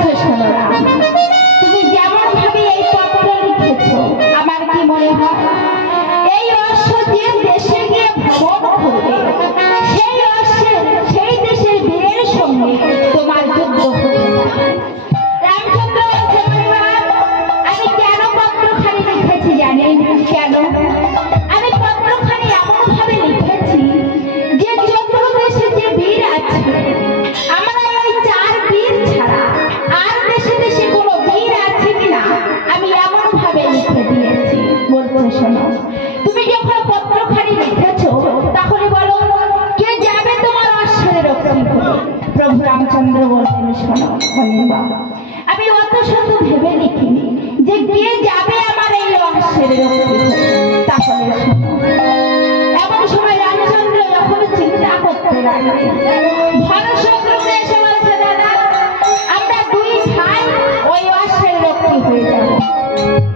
বলছে শোনো রাম, তুমি যেমন ভাবে এই পত্র লিখেছো, আমার কি মনে হয় এই অশ্ব যে দেশে গিয়ে ভ্রমণ করবে, সেই অশ্বের সেই দেশের বীরের সঙ্গে তোমার যুদ্ধ হবে। রামচন্দ্র বলছে পরিবার, আমি কেন পত্রখানি লিখেছি জানেন? কেন? আমি পত্রখানি এমন ভাবে লিখেছি যে চতুর্দেশে যে বীর আছে, আমরা ওই 4 বীর ছাড়া আর দেশে দেশে কোনো বীর আছে কিনা আমি এমন ভাবে লিখে দিয়েছি। বলতে শোনো, তুমি যখন পত্রখানি লিখেছো তাহলে বলো কে যাবে তোমার অশ্বের রক্ষী করে? প্রভু রামচন্দ্র বললেন শোনো হরিণ, আমি অত শত ভেবে লিখিনি যে কে যাবে আমার এই অশ্বের রক্ষী করে। তাহলে শোনো, এমন সময় রামচন্দ্র যখন চিন্তা করতে লাগলেন, ধনশত্রুকে এসে বলছে দাদা, আমরা 2 ভাই ওই অশ্বের রক্ষী হয়ে যাব।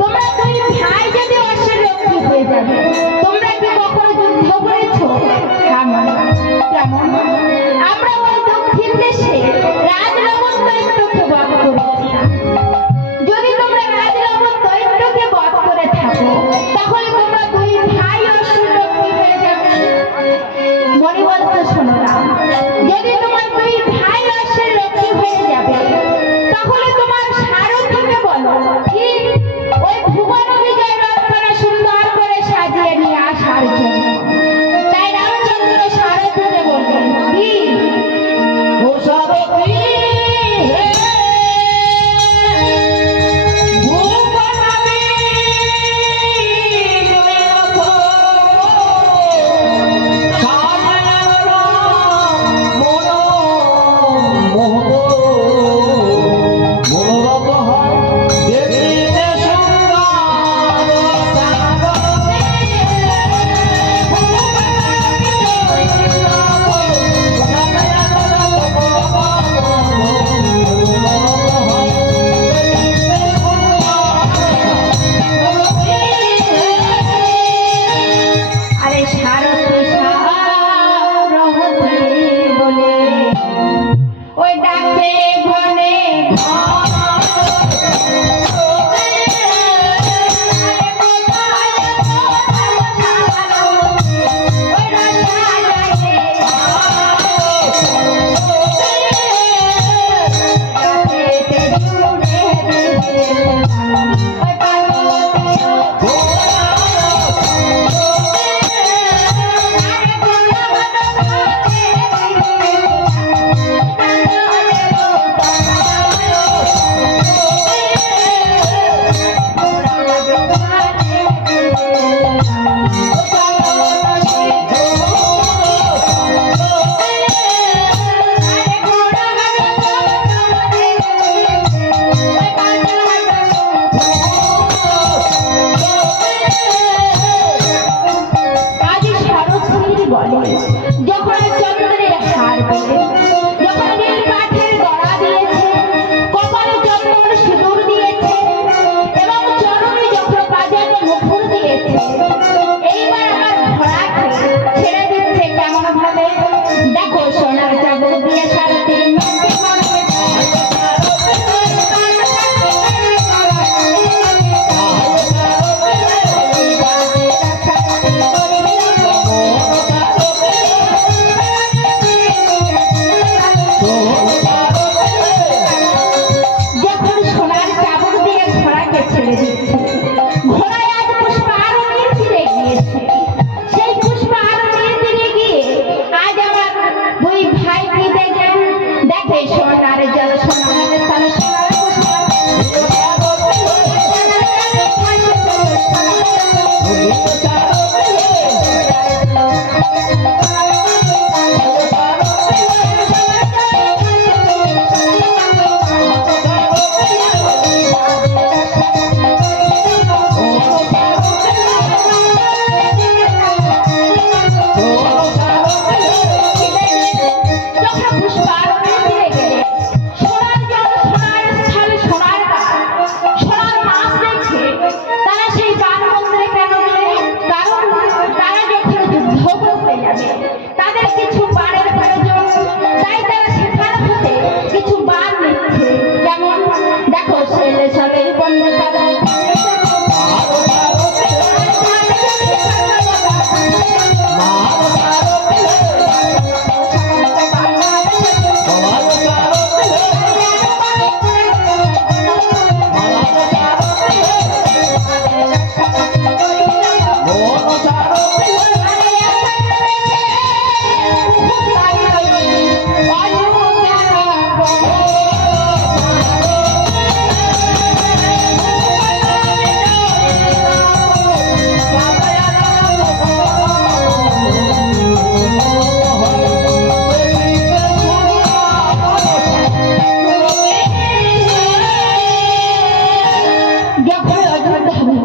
তোমরা 2 ভাই যদি অশ্বের রক্ষী হয়ে যাবে, তোমরা কি কখনো যুদ্ধ করেছো? কেমন কেমন? আমরা ওই দক্ষিণ দেশে রাজলবণ দৈত্যকে বধ করেছিলাম। যদি তোমরা রাজলবণ দৈত্যকে বধ করে থাকো, তাহলে তোমরা 2 ভাই অশ্বের রক্ষী হয়ে যাবে। মনে বলতে শোনো রাম, যদি তোমার 2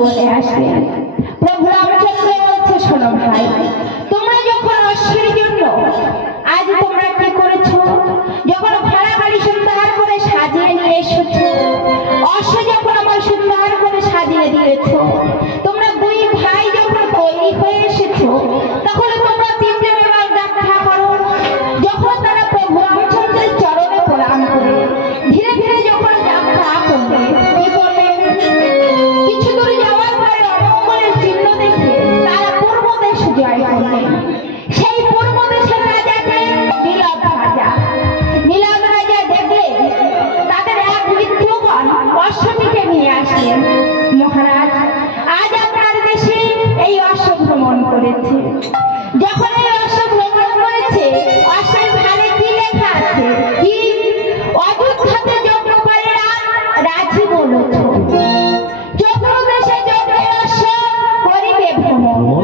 বলে আসলেন। প্রভু রামচন্দ্র বলছে, শোনো ভাই, তোমরা যখন অশ্বের জন্য আজ তোমরা কি করেছো, যখন ভাড়া গাড়ি সুন্দর করে সাজিয়ে নিয়ে এসেছো, অশ্ব যখন আমার সুন্দর করে সাজিয়ে দিয়েছো, তোমরা দুই ভাই যখন তৈরি হয়ে এসেছো, তখন তোমরা তিনজন এবার যাত্রা করো। যখন তারা প্রভু রামচন্দ্রের চরণে প্রণাম করে ধীরে ধীরে যখন যাত্রা করবে, কি করবেন, কিছু দূর যাওয়ার পরে অমঙ্গলের চিহ্ন দেখে তারা পূর্ব দেশ জয় করলেন। সেই পূর্ব দেশের রাজাকে নীলদ রাজা। নীলদ রাজা দেখলে তাদের এক মিত্রগণ অশ্বটিকে নিয়ে আসলেন। মহারাজ, আজ আপনার দেশে এই অশ্ব ভ্রমণ করেছে। যখন এই অশ্ব ভ্রমণ করেছে, অশ্বের ঘাড়ে কি লেখা আছে, কি অযোধ্যাতে যজ্ঞ করে রাজি বলেছ, চতুর্দেশে যজ্ঞের অশ্ব করিবে ভ্রমণ,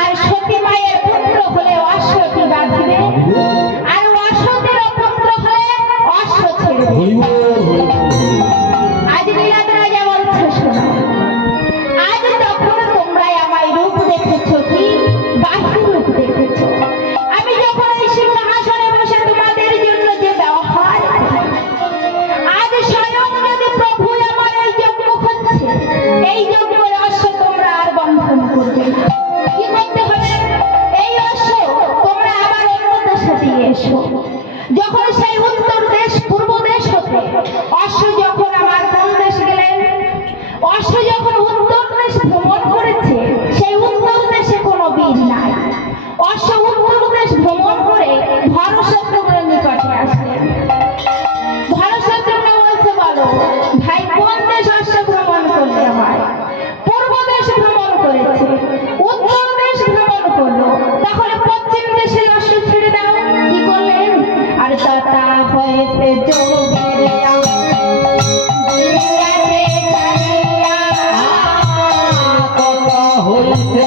আর সতী মায়ের পুত্র হলে অশ্বটি বাঁধিবে, আর অশ্বতের পুত্র হলে অশ্ব ছেড়বে। আজ নীলাদ রাজা বলছে, শোনো, আজ যখন তোমরা আমায় রূপ দেখেছো, কি বাহ্য রূপ দেখেছো, আমি যখন এই সিংহাসনে বসে তোমাদের জন্য যে ব্যবহার, আজ স্বয়ং যদি প্রভু আমার এই যজ্ঞ হচ্ছে, এই যজ্ঞের অশ্ব তোমরা আর বন্ধন করবে না। কি করতে হবে, এই অশ্ব তোমরা আবার অন্য দেশে দিয়ে এসো। যখন সেই উত্তর দেশ পূর্ব দেশ হতে অশ্ব যখন আমার কোন দেশ গেলেন, অশ্ব যখন উত্তর দেশ ভ্রমণ করেছে, সেই উত্তর দেশে কোনো বীর নাই। অশ্ব উত্তর দেশ ভ্রমণ করে ভরতশত্রুঘ্নের নিকটে আসলেন। ভরতশত্রুঘ্ন বলছে, বলো ভাই, কোন দেশ অশ্ব ভ্রমণ করতে হয়? পূর্ব দেশ ভ্রমণ করেছে, উত্তর দেশ ভ্রমণ করলো, তাহলে পশ্চিম দেশের অশ্ব ছেড়ে দাও। কি করলেন, আর তথা হয়েছে যোগেরিয়া হইতে